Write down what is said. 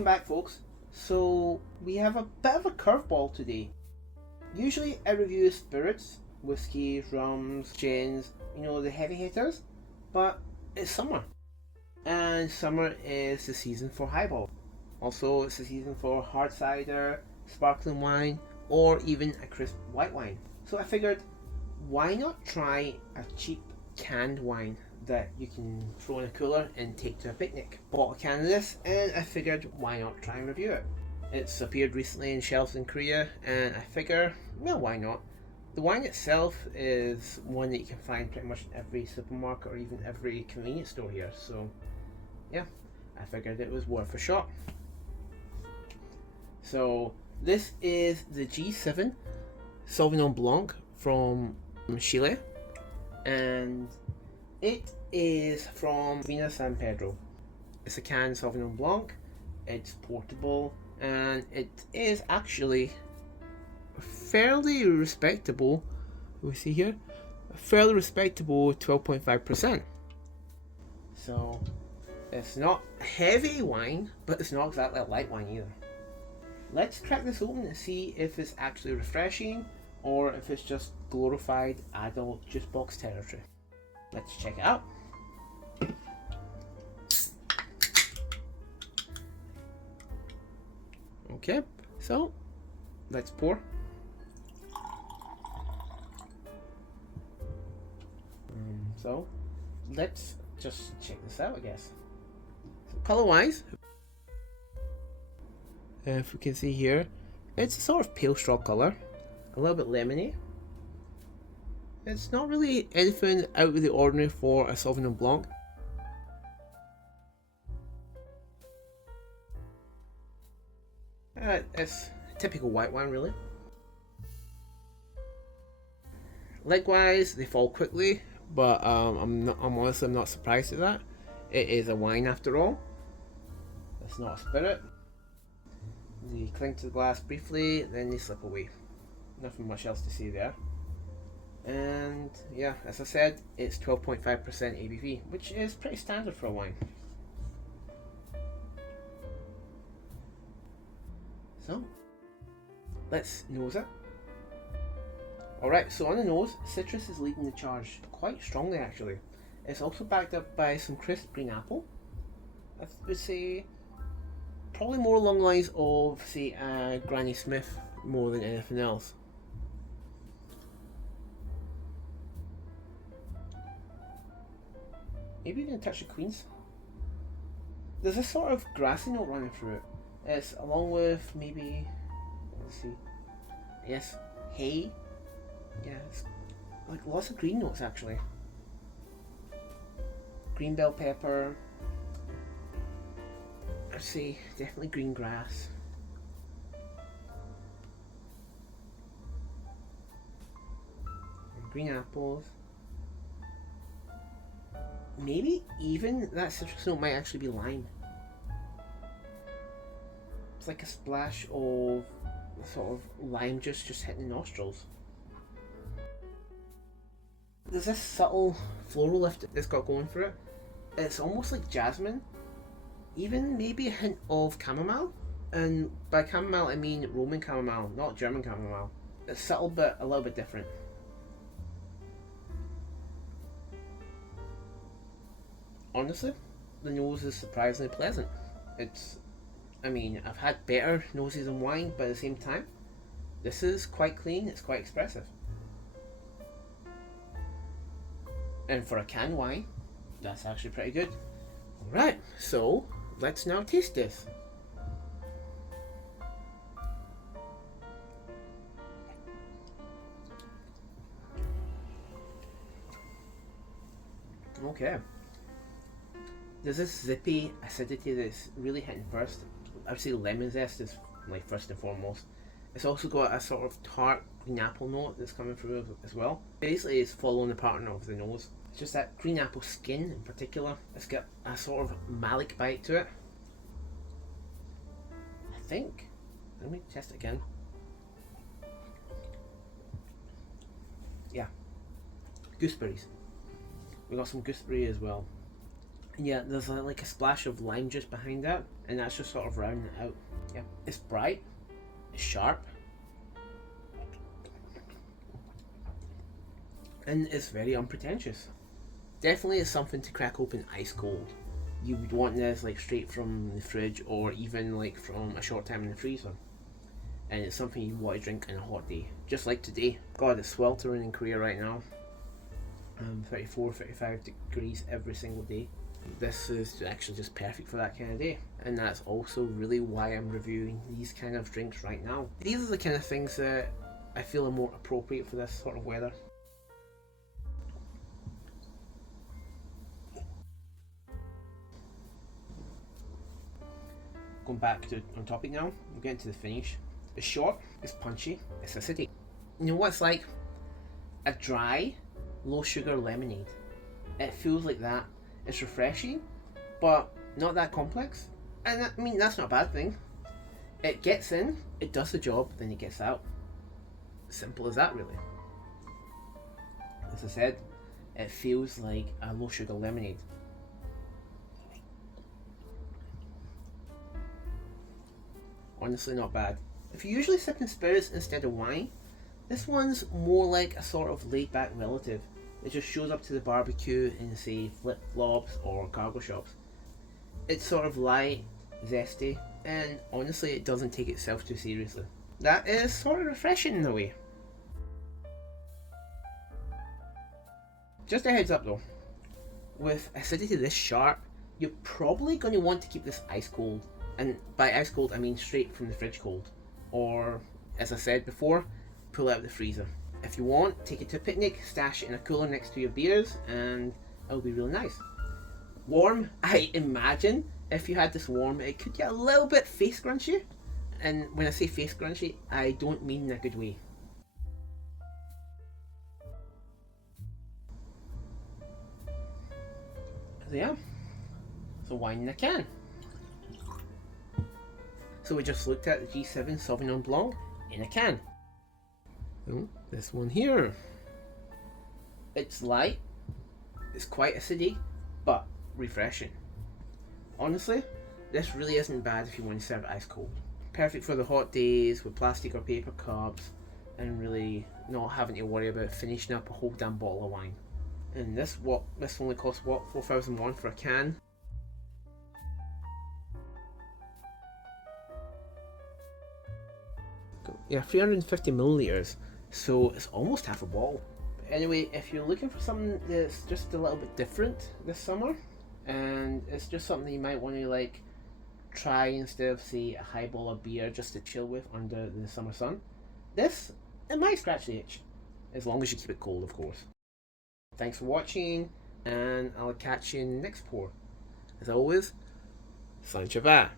Welcome back, folks. So we have a bit of a curveball today. Usually I review spirits, whiskies, rums, gins, the heavy hitters, but it's summer. And summer is the season for highball. Also, it's the season for hard cider, sparkling wine, or even a crisp white wine. So I figured, why not try a cheap canned wine that you can throw in a cooler and take to a picnic? Bought a can of this and I figured, why not try and review it? It's appeared recently in shelves in Korea and I figure, well, why not? The wine itself is one that you can find pretty much in every supermarket or even every convenience store here, so yeah, I figured it was worth a shot. So this is the G7 Sauvignon Blanc from Chile, and it is from Vina San Pedro. It's a canned Sauvignon Blanc, it's portable, and it is actually fairly respectable, we see here, a fairly respectable 12.5%. So it's not heavy wine, but it's not exactly a light wine either. Let's crack this open and see if it's actually refreshing or if it's just glorified adult juice box territory. Let's check it out. Okay, so let's pour. So let's just check this out, I guess. So color wise, if we can see here, it's a sort of pale straw color, a little bit lemony. It's not really anything out of the ordinary for a Sauvignon Blanc. It's a typical white wine, really. Likewise, they fall quickly, but I'm honestly not surprised at that. It is a wine after all. It's not a spirit. They cling to the glass briefly, then they slip away. Nothing much else to say there. And yeah, as I said, it's 12.5% ABV, which is pretty standard for a wine. So, let's nose it. Alright, so on the nose, citrus is leading the charge quite strongly actually. It's also backed up by some crisp green apple. I would say probably more along the lines of, say, Granny Smith more than anything else. Maybe even a touch of Queen's. There's a sort of grassy note running through it. It's along with maybe, let's see, yes, hay. Yeah, it's like lots of green notes actually. Green bell pepper. I'd say definitely green grass. And green apples. Maybe even that citrus note might actually be lime. It's like a splash of sort of lime juice just hitting the nostrils. There's this subtle floral lift it's got going for it. It's almost like jasmine, even maybe a hint of chamomile. And by chamomile I mean Roman chamomile, not German chamomile. It's subtle but a little bit different. Honestly, the nose is surprisingly pleasant. I've had better noses in wine, but at the same time, this is quite clean, it's quite expressive. And for a canned wine, that's actually pretty good. Alright, so let's now taste this. Okay. There's this zippy acidity that's really hitting first. I would say lemon zest is like first and foremost. It's also got a sort of tart green apple note that's coming through as well. Basically it's following the pattern of the nose. It's just that green apple skin in particular. It's got a sort of malic bite to it. I think. Let me test it again. Yeah. Gooseberries. We got some gooseberry as well. Yeah, there's like a splash of lime juice behind that, and that's just sort of rounding it out. Yeah, it's bright, it's sharp, and it's very unpretentious. Definitely is something to crack open ice cold. You would want this like straight from the fridge or even like from a short time in the freezer. And it's something you want to drink on a hot day. Just like today. God, it's sweltering in Korea right now. 34, 35 degrees every single day. This is actually just perfect for that kind of day. And that's also really why I'm reviewing these kind of drinks right now. These are the kind of things that I feel are more appropriate for this sort of weather. Going back to on topic now, we're getting to the finish. It's short, it's punchy, it's acidic. You know what it's like? A dry, low sugar lemonade. It feels like that. It's refreshing, but not that complex. And I mean, that's not a bad thing. It gets in, it does the job, then it gets out. Simple as that, really. As I said, it feels like a low sugar lemonade. Honestly, not bad. If you're usually sipping spirits instead of wine, this one's more like a sort of laid back relative that just shows up to the barbecue in, say, flip flops or cargo shops. It's sort of light, zesty, and honestly, it doesn't take itself too seriously. That is sort of refreshing in a way. Just a heads up though, with acidity this sharp, you're probably going to want to keep this ice cold. And by ice cold, I mean straight from the fridge cold. Or, as I said before, pull out the freezer. If you want, take it to a picnic, stash it in a cooler next to your beers, and it'll be really nice. Warm, I imagine, if you had this warm, it could get a little bit face scrunchy. And when I say face scrunchy, I don't mean in a good way. So yeah, so wine in a can. So we just looked at the G7 Sauvignon Blanc in a can. Oh, this one here. It's light, it's quite acidic, but refreshing. Honestly, this really isn't bad if you want to serve it ice cold. Perfect for the hot days with plastic or paper cups and really not having to worry about finishing up a whole damn bottle of wine. And this only costs what, 4,001 for a can? Yeah, 350 milliliters, so it's almost half a bottle. But anyway, if you're looking for something that's just a little bit different this summer, and it's just something you might want to like try instead of say a highball of beer just to chill with under the summer sun, this, it might scratch the itch, as long as you keep it cold, of course. Thanks for watching, and I'll catch you in the next pour. As always, Sancha Va.